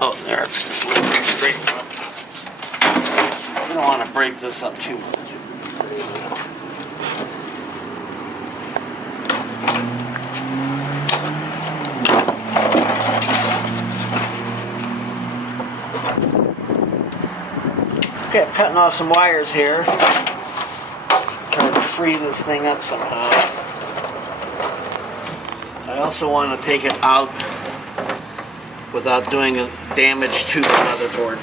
Oh, there, it's just a little bit straight up. You don't want to break this up too much. Okay, I'm cutting off some wires here. Trying to free this thing up somehow. I also want to take it out without doing damage to the motherboard.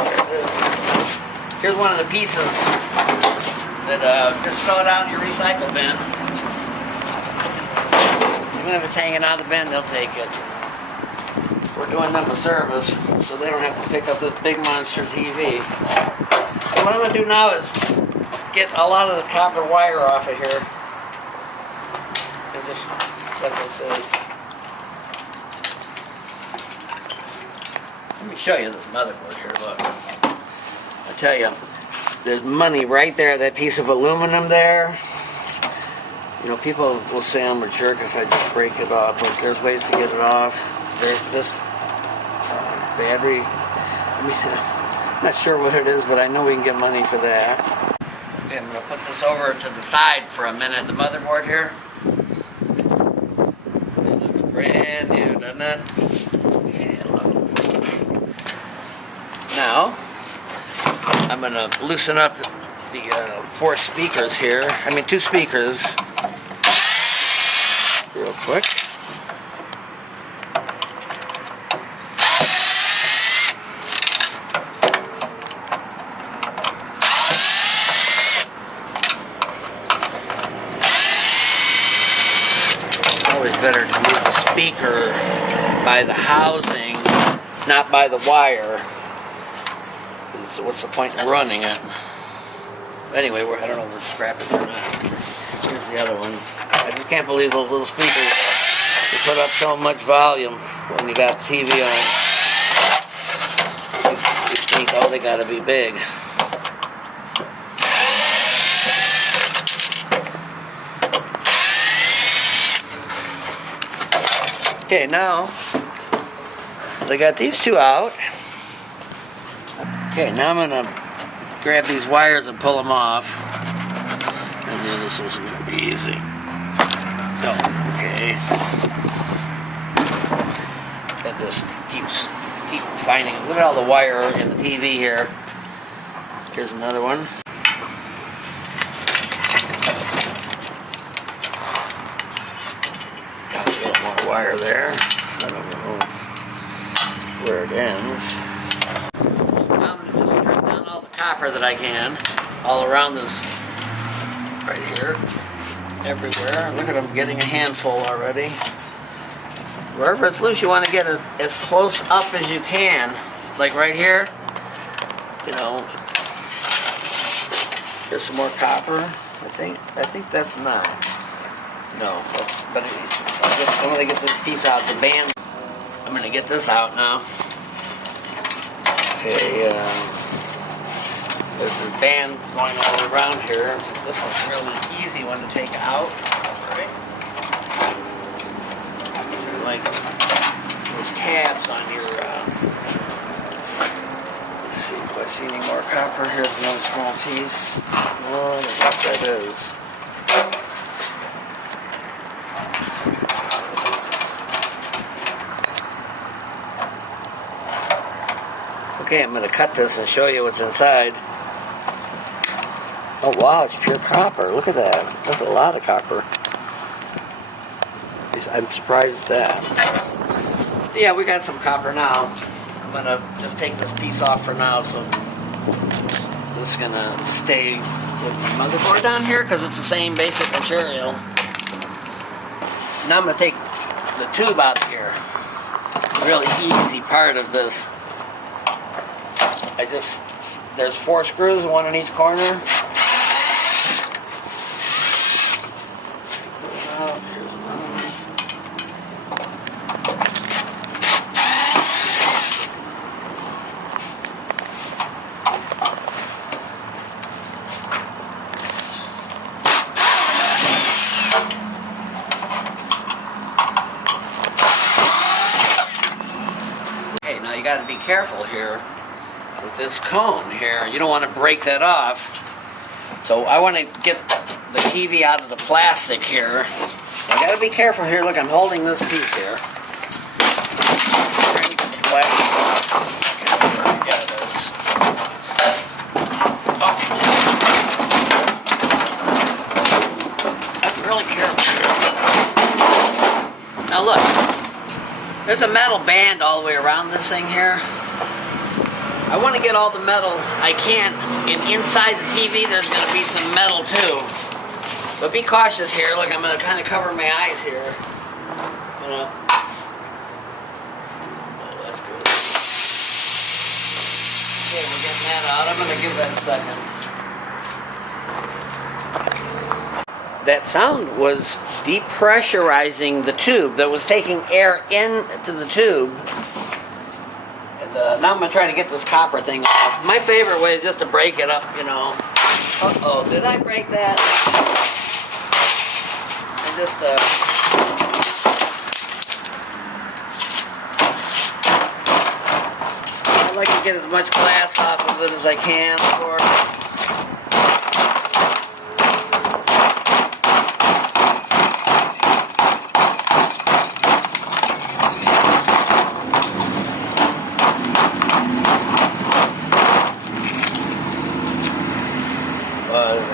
There it is. Here's one of the pieces that just throw it out in your recycle bin. Even if it's hanging out of the bin, they'll take it. We're doing them a service, so they don't have to pick up this big monster TV. So what I'm going to do now is get a lot of the copper wire off of here. And just, like I say, let me show you this motherboard here, look. I tell you, there's money right there, that piece of aluminum there. You know, people will say I'm a jerk if I just break it off, but there's ways to get it off. There's this battery. I'm not sure what it is, but I know we can get money for that. Okay, I'm going to put this over to the side for a minute. The motherboard here. It looks brand new, doesn't it? Yeah, look. Now, I'm going to loosen up the 4 speakers here. I mean, 2 speakers. Real quick. Better to move the speaker by the housing, not by the wire. So what's the point in running it? Anyway, I don't know if we're scrapping or not. Here's the other one. I just can't believe those little speakers. They put up so much volume when you got the TV on. You think, oh, they gotta be big. Okay, now I got these 2 out. Okay, now I'm gonna grab these wires and pull them off. And then this is gonna be easy. Oh, okay. And just keep finding it. Look at all the wire in the TV here. Here's another one. Wire there. I don't know where it ends. Now I'm going to just strip down all the copper that I can all around this, right here, everywhere. Look at them getting a handful already. Wherever it's loose, you want to get it as close up as you can. Like right here, you know. Here's some more copper. I think that's not. No, but I'm going to get this piece out, the band. I'm going to get this out now. Okay, there's the band going all around here. This one's a really easy one to take out. Right? These are like those tabs on your, let's see if I see any more copper. Here's another small piece. Oh, I don't know what that is. Okay, I'm going to cut this and show you what's inside. Oh wow, it's pure copper. Look at that. That's a lot of copper. I'm surprised at that. Yeah, we got some copper now. I'm going to just take this piece off for now, so this is going to stay with the motherboard down here because it's the same basic material. Now I'm going to take the tube out of here. The really easy part of this. There's 4 screws, 1 in each corner. you got to be careful here with this cone here. You don't want to break that off. So I want to get the TV out of the plastic here. I got to be careful here. Look, I'm holding this piece here. Trying to get the plastic off. Yeah, it is. Oh. I'm really careful here. Now look, there's a metal band all the way around this thing here. I want to get all the metal I can, and inside the TV there's going to be some metal too. But be cautious here. Look, I'm going to kind of cover my eyes here. You know. Oh, that's good. Okay, we're getting that out. I'm going to give that a second. That sound was depressurizing the tube that was taking air into the tube. Now I'm going to try to get this copper thing off. My favorite way is just to break it up, you know. Uh-oh, did I break that? And just, I like to get as much glass off of it as I can, of course.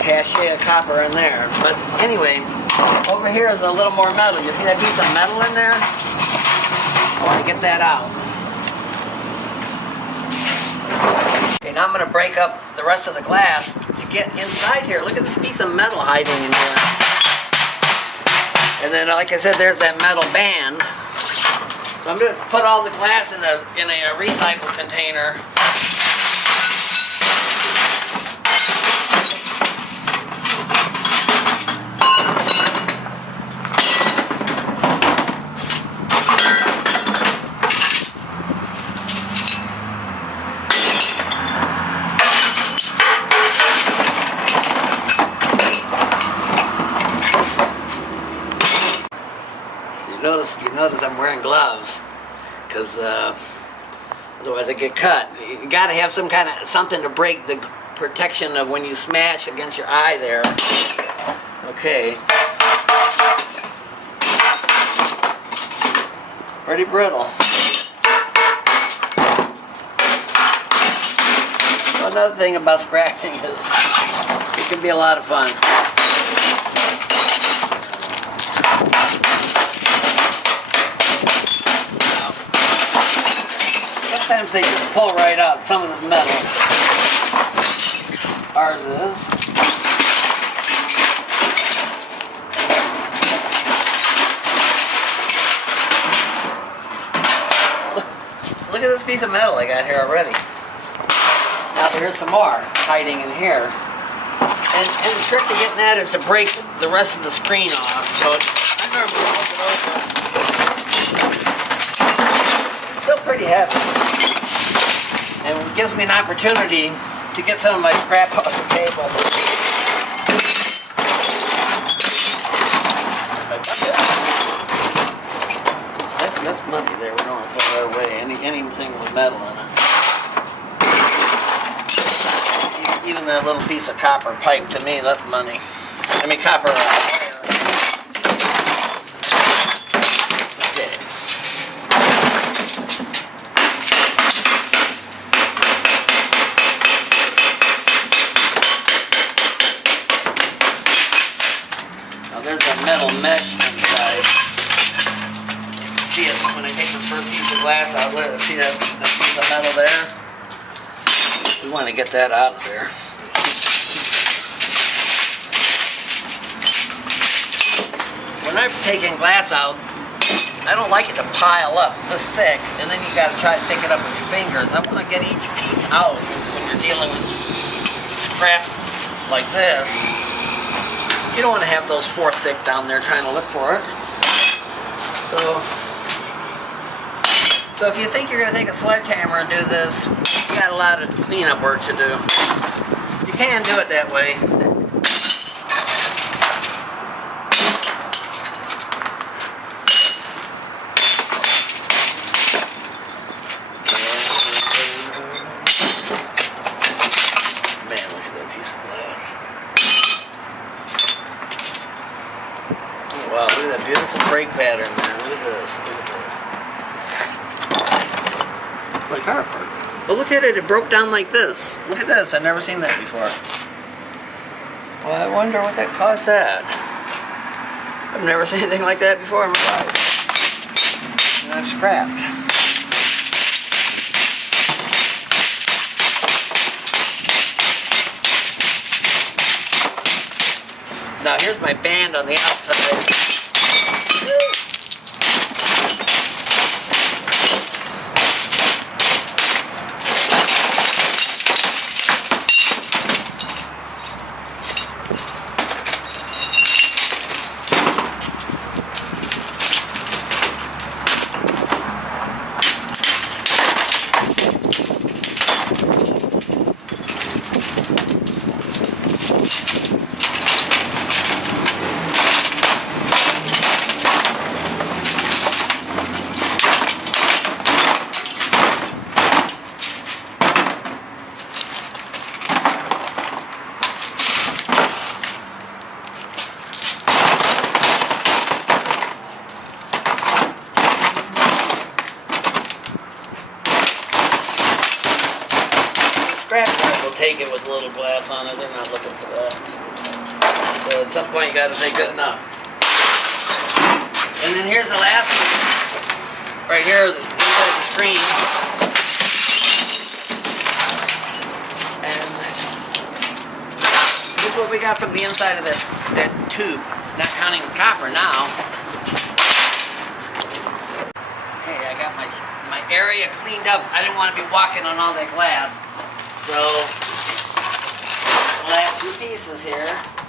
Cachet of copper in there. But anyway, over here is a little more metal. You see that piece of metal in there? I want to get that out. Okay, now I'm going to break up the rest of the glass to get inside here. Look at this piece of metal hiding in here. And then, like I said, there's that metal band. So I'm going to put all the glass in a recycle container. You notice I'm wearing gloves because otherwise I get cut. You got to have something to break the protection of when you smash against your eye there. Okay. Pretty brittle. So another thing about scratching is it can be a lot of fun. Sometimes they just pull right out some of the metal. Ours is. Look at this piece of metal I got here already. Now here's some more hiding in here. And the trick to getting that is to break the rest of the screen off. So I normally flip it over. It's still pretty heavy. And it gives me an opportunity to get some of my scrap off the table. That's money there. We're going to throw that away. Anything with metal in it. Even that little piece of copper pipe, to me, that's money. I mean, copper wire. There's a metal mesh inside. See it when I take the first piece of glass out. See that piece of metal there? We want to get that out of there. When I'm taking glass out, I don't like it to pile up this thick, and then you got to try to pick it up with your fingers. I want to get each piece out when you're dealing with scrap like this. You don't want to have those four thick down there trying to look for it. So if you think you're going to take a sledgehammer and do this, you got a lot of cleanup work to do. You can do it that way. brake pattern there. Look at this. Look at this. Like heartburn. But look at it. It broke down like this. Look at this. I've never seen that before. Well, I wonder what that caused that. I've never seen anything like that before in my life. And I've scrapped. Now here's my band on the outside. Will take it with a little glass on it. They're not looking for that. So at some point you got to say good enough. And then here's the last one. Right here, inside the screen. And this is what we got from the inside of that tube. Not counting the copper now. Okay, I got my area cleaned up. I didn't want to be walking on all that glass. So, last two pieces here.